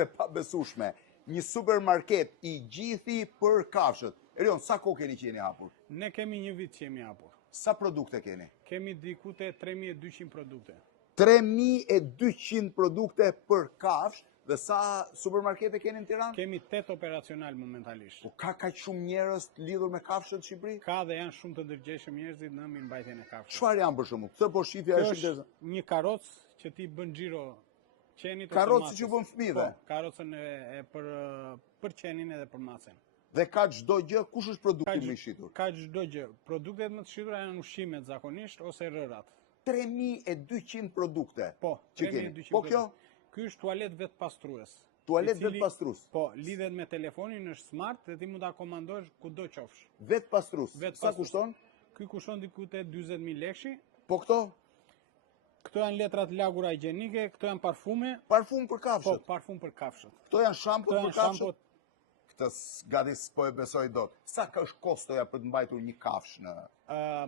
ishte pabesueshme. Një supermarket i gjithi për kafshët. Erion, sa kohë keni që jeni hapur? Ne kemi një vit që jemi hapur. Sa produkte keni? Kemi dikute 3200 produkte. 3200 produkte për kafsh dhe sa supermarkete keni në Tiranë? Kemi 8 operacional momentalisht. Po ka kaq shumë njerëz të lidhur me kafshët në Shqipëri? Ka dhe janë shumë të ndërgjegjshëm njerëzit në mirëmbajtjen e kafshëve. Çfarë janë për shembull? Këtë po shifja është interesante. Një karrocë që ti bën xhiro qenit ose karrocë që bën fëmijëve. Po, karrocën për qenin edhe për macën. Dhe ka çdo gjë, kush është produkti më i shitur? Ka çdo gjë. Produktet më të shitura janë ushqimet zakonisht ose rërat. 3200 produkte. Po, që keni. 3200. Po kjo? Ky është tualet vetë pastrues. Tualet vetë pastrues. Po, lidhet me telefonin, është smart dhe ti mund ta komandosh kudo qofsh. Vetë pastrues. Sa kushton? Ky kushton diku te 40000 lekë. Po këto? Këto janë letrat lagura higjienike, këto janë parfume. Parfum për kafshët. Po, parfum për kafshët. Këto janë shamput për kafshët. Gati s'po e besoj dot. Sa ka është kostoja për të mbajtur një kafsh në?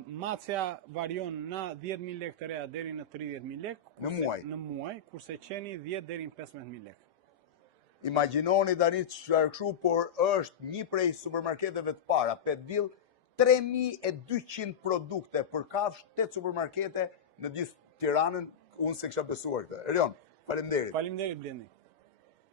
Macja varion nga 10.000 lekë të reja deri në 30.000 lekë. Në muaj? Në muaj, kurse qeni 10 deri në 15.000 lekë. Imagjinoni tani çfarë kështu, por është një prej supermarketeve të para, Petbill, 3200 produkte për kafsh, 8 supermarkete në gjithë Tiranën, unë se kisha besuar këtë. Erion, faleminderit. Faleminderit Blendi.